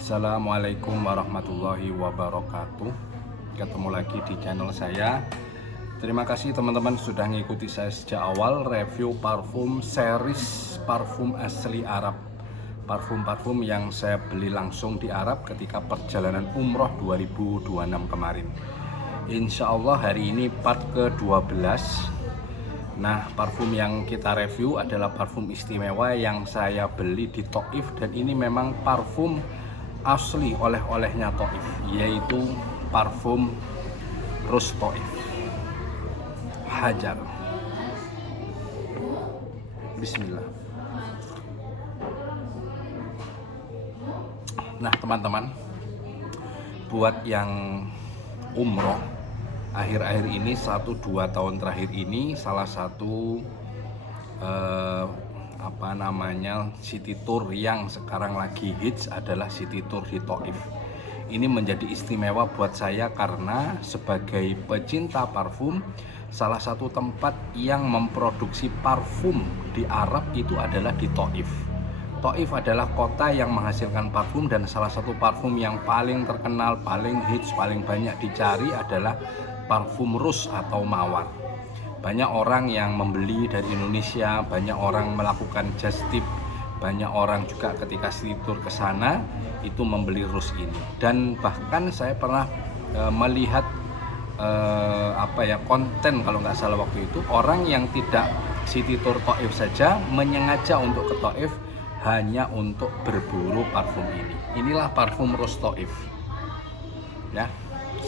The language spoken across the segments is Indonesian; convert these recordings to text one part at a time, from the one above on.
Assalamualaikum warahmatullahi wabarakatuh. Ketemu lagi di channel saya. Terima kasih teman-teman sudah mengikuti saya sejak awal review parfum series parfum asli Arab. Parfum-parfum yang saya beli langsung di Arab ketika perjalanan umroh 2026 kemarin. Insya Allah hari ini part ke-12. Nah, parfum yang kita review adalah parfum istimewa yang saya beli di Taif, dan ini memang parfum asli oleh-olehnya Taif, yaitu parfum Rus Taif Hajar. Bismillah. Nah teman-teman, buat yang umroh akhir-akhir ini 1-2 tahun terakhir ini, salah satu city tour yang sekarang lagi hits adalah city tour di Taif. Ini menjadi istimewa buat saya karena sebagai pecinta parfum, salah satu tempat yang memproduksi parfum di Arab itu adalah di Taif. Taif adalah kota yang menghasilkan parfum, dan salah satu parfum yang paling terkenal, paling hits, paling banyak dicari adalah parfum Rus atau Mawar. Banyak orang yang membeli dari Indonesia, banyak orang melakukan just tip, banyak orang juga ketika city tour ke sana itu membeli Rus ini. Dan bahkan saya pernah melihat konten, kalau nggak salah waktu itu, orang yang tidak city tour Taif saja menyengaja untuk ke Taif hanya untuk berburu parfum ini. Inilah parfum Rus Taif. Ya,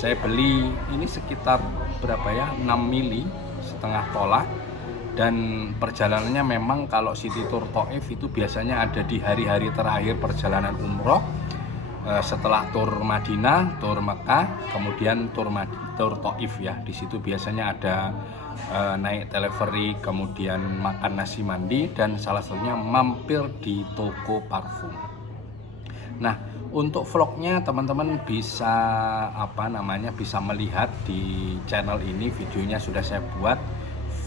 saya beli ini sekitar berapa ya? 6 mili, setengah tolak. Dan perjalanannya memang kalau city tour Taif itu biasanya ada di hari-hari terakhir perjalanan umroh, setelah tur Madinah, tur Mekah, kemudian tur Taif ya. Di situ biasanya ada naik teleferik, kemudian makan nasi mandi, dan salah satunya mampir di toko parfum. Nah, untuk vlognya teman-teman bisa bisa melihat di channel ini, videonya sudah saya buat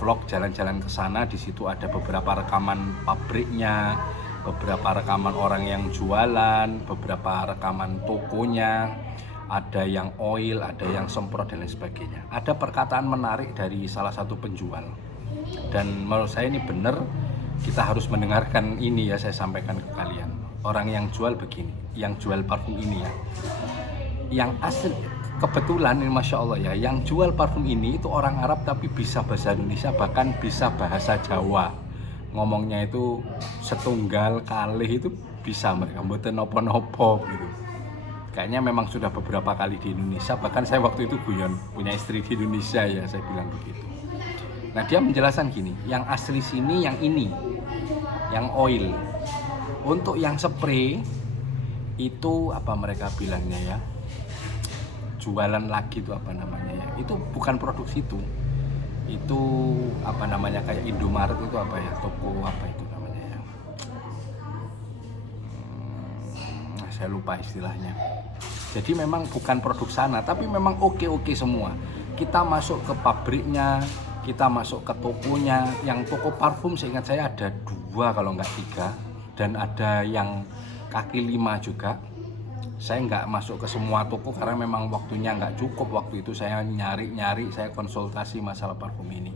vlog jalan-jalan ke sana. Di situ ada beberapa rekaman pabriknya, beberapa rekaman orang yang jualan, beberapa rekaman tokonya, ada yang oil, ada yang semprot, dan lain sebagainya. Ada perkataan menarik dari salah satu penjual, dan menurut saya ini benar, kita harus mendengarkan ini ya, saya sampaikan ke kalian. Orang yang jual begini, yang jual parfum ini ya, yang asli, kebetulan ini Masya Allah ya, yang jual parfum ini itu orang Arab tapi bisa bahasa Indonesia, bahkan bisa bahasa Jawa. Ngomongnya itu setunggal kalih itu bisa mereka, mboten nopo-nopo gitu. Kayaknya memang sudah beberapa kali di Indonesia, bahkan saya waktu itu guyon punya istri di Indonesia ya, saya bilang begitu. Nah, dia menjelaskan gini, yang asli sini yang ini, yang oil. Untuk yang spray itu apa mereka bilangnya ya, jualan lagi itu apa namanya ya, itu bukan produksi itu kayak Indomaret itu apa ya, toko apa itu namanya ya, saya lupa istilahnya. Jadi memang bukan produk sana, tapi memang oke semua. Kita masuk ke pabriknya, kita masuk ke tokonya. Yang toko parfum seingat saya ada 2 kalau nggak 3, dan ada yang kaki 5 juga. Saya nggak masuk ke semua toko karena memang waktunya nggak cukup. Waktu itu saya nyari, saya konsultasi masalah parfum ini.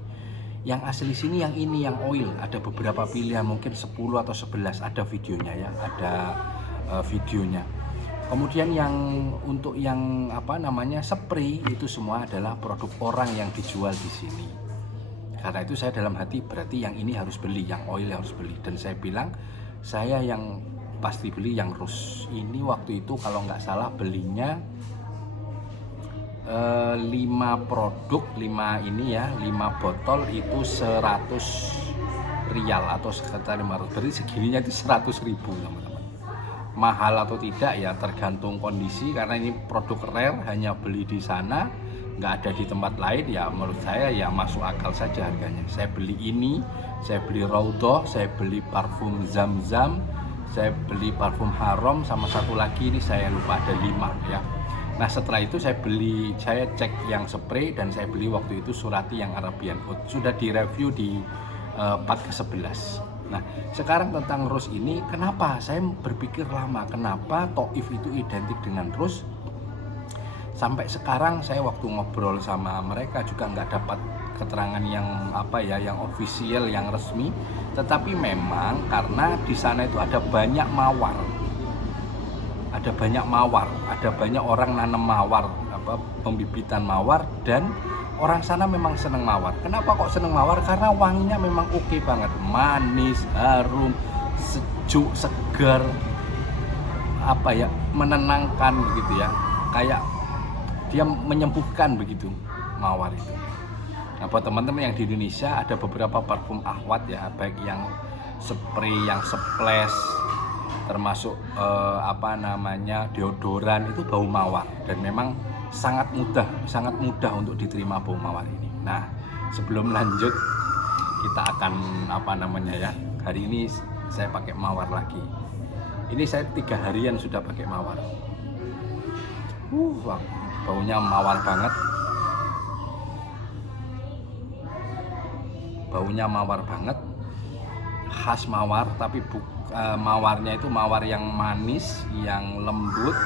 Yang asli sini yang ini, yang oil, ada beberapa pilihan, mungkin 10 atau 11, ada videonya ya, ada videonya. Kemudian yang untuk yang spray itu semua adalah produk orang yang dijual di sini. Karena itu saya dalam hati, berarti yang ini harus beli, yang oil harus beli. Dan saya bilang, saya yang pasti beli yang Rus. Ini waktu itu kalau nggak salah belinya 5 produk, 5 botol itu 100 rial atau sekitar 500. Berarti segininya itu 100.000 teman-teman. Mahal atau tidak ya tergantung kondisi, karena ini produk rare, hanya beli di sana, nggak ada di tempat lain ya. Menurut saya ya masuk akal saja harganya. Saya beli ini, saya beli Raudhah, saya beli parfum Zam-Zam, saya beli parfum Haram, sama satu lagi ini saya lupa, ada 5 ya. Nah setelah itu saya cek yang spray, dan saya beli waktu itu Surati yang Arabian Oud. Sudah direview di part ke-11. Nah, sekarang tentang Rus ini, kenapa saya berpikir lama, kenapa Taif itu identik dengan Rus? Sampai sekarang saya waktu ngobrol sama mereka juga nggak dapat keterangan yang yang ofisial, yang resmi. Tetapi memang karena di sana itu ada banyak mawar, ada banyak orang nanam mawar, pembibitan mawar, dan orang sana memang seneng mawar. Kenapa kok seneng mawar? Karena wanginya memang oke banget, manis, harum, sejuk, segar, menenangkan begitu ya. Kayak dia menyembuhkan begitu mawar itu. Nah, buat teman-teman yang di Indonesia ada beberapa parfum Ahwat ya, baik yang spray, yang splash, termasuk deodoran, itu bau mawar, dan memang sangat mudah untuk diterima bau mawar ini. Nah, sebelum lanjut kita akan hari ini saya pakai mawar lagi. Ini saya 3 harian sudah pakai mawar. Baunya mawar banget, khas mawar, tapi mawarnya itu mawar yang manis, yang lembut.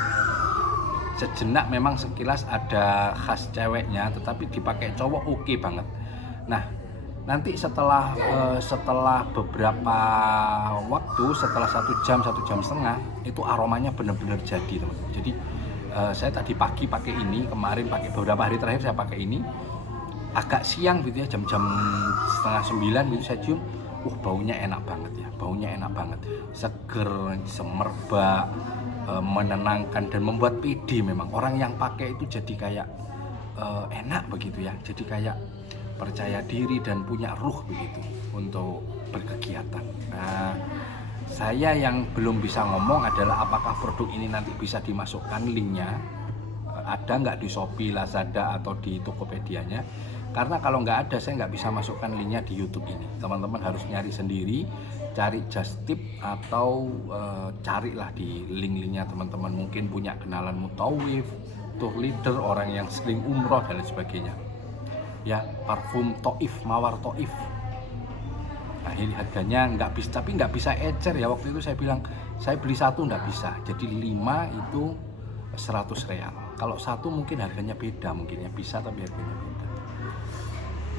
Sejenak memang sekilas ada khas ceweknya, tetapi dipakai cowok oke banget. Nah, nanti setelah beberapa waktu, setelah 1 jam, 1 jam setengah, itu aromanya benar-benar jadi, teman-teman. Jadi saya tadi pagi pakai ini, kemarin pakai, beberapa hari terakhir saya pakai ini, agak siang gitu ya, jam-jam 8:30 gitu saya cium, baunya enak banget, seger, semerbak, menenangkan, dan membuat pede. Memang orang yang pakai itu jadi kayak enak begitu ya, jadi kayak percaya diri dan punya ruh begitu untuk berkegiatan. Nah, saya yang belum bisa ngomong adalah apakah produk ini nanti bisa dimasukkan linknya, ada nggak di Shopee, Lazada, atau di Tokopedia-nya. Karena kalau nggak ada, saya nggak bisa masukkan linknya di YouTube ini. Teman-teman harus nyari sendiri, cari Just Tip, atau carilah di link-linknya teman-teman. Mungkin punya kenalan mutawif, tour leader, orang yang sering umroh, dan lain sebagainya. Ya, parfum Taif, mawar Taif. Nah, ini harganya nggak bisa ecer ya. Waktu itu saya bilang saya beli 1 nggak bisa, jadi 5 itu 100 real. Kalau 1 mungkin harganya beda, mungkin ya bisa, tapi harganya beda.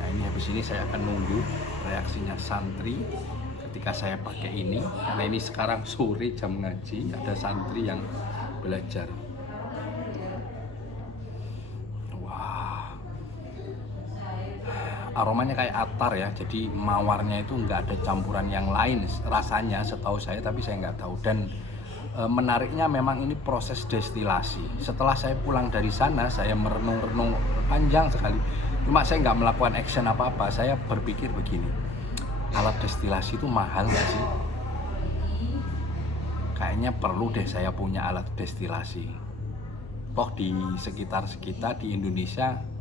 Nah, ini habis ini saya akan nunggu reaksinya santri ketika saya pakai ini, karena ini sekarang sore jam ngaji, ada santri yang belajar. Aromanya kayak atar ya, jadi mawarnya itu nggak ada campuran yang lain rasanya setahu saya, tapi saya nggak tahu. Dan menariknya memang ini proses destilasi. Setelah saya pulang dari sana, saya merenung-renung panjang sekali, cuma saya nggak melakukan action apa-apa. Saya berpikir begini, alat destilasi itu mahal nggak sih? Kayaknya perlu deh saya punya alat destilasi. Toh di sekitar di Indonesia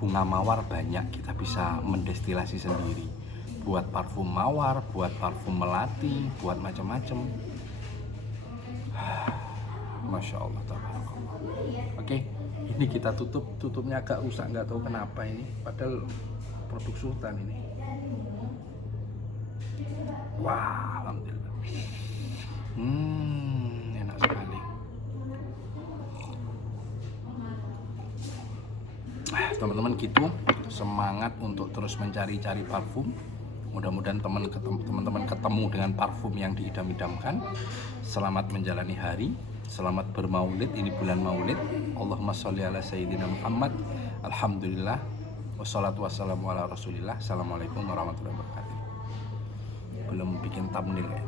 bunga mawar banyak, kita bisa mendestilasi sendiri, buat parfum mawar, buat parfum melati, buat macam-macam. Masya Allah, tabarakallah. Oke, ini kita tutupnya agak rusak, nggak tahu kenapa ini, padahal produk Sultan ini. Wah, alhamdulillah. Enak sekali. Teman-teman gitu, semangat untuk terus mencari-cari parfum. Mudah-mudahan teman-teman ketemu dengan parfum yang diidam-idamkan. Selamat menjalani hari, selamat bermaulid, ini bulan maulid. Allahumma sholli ala sayyidina Muhammad. Alhamdulillah, wassalatu wassalamu ala rasulillah. Assalamualaikum warahmatullahi wabarakatuh. Belum bikin thumbnail ya.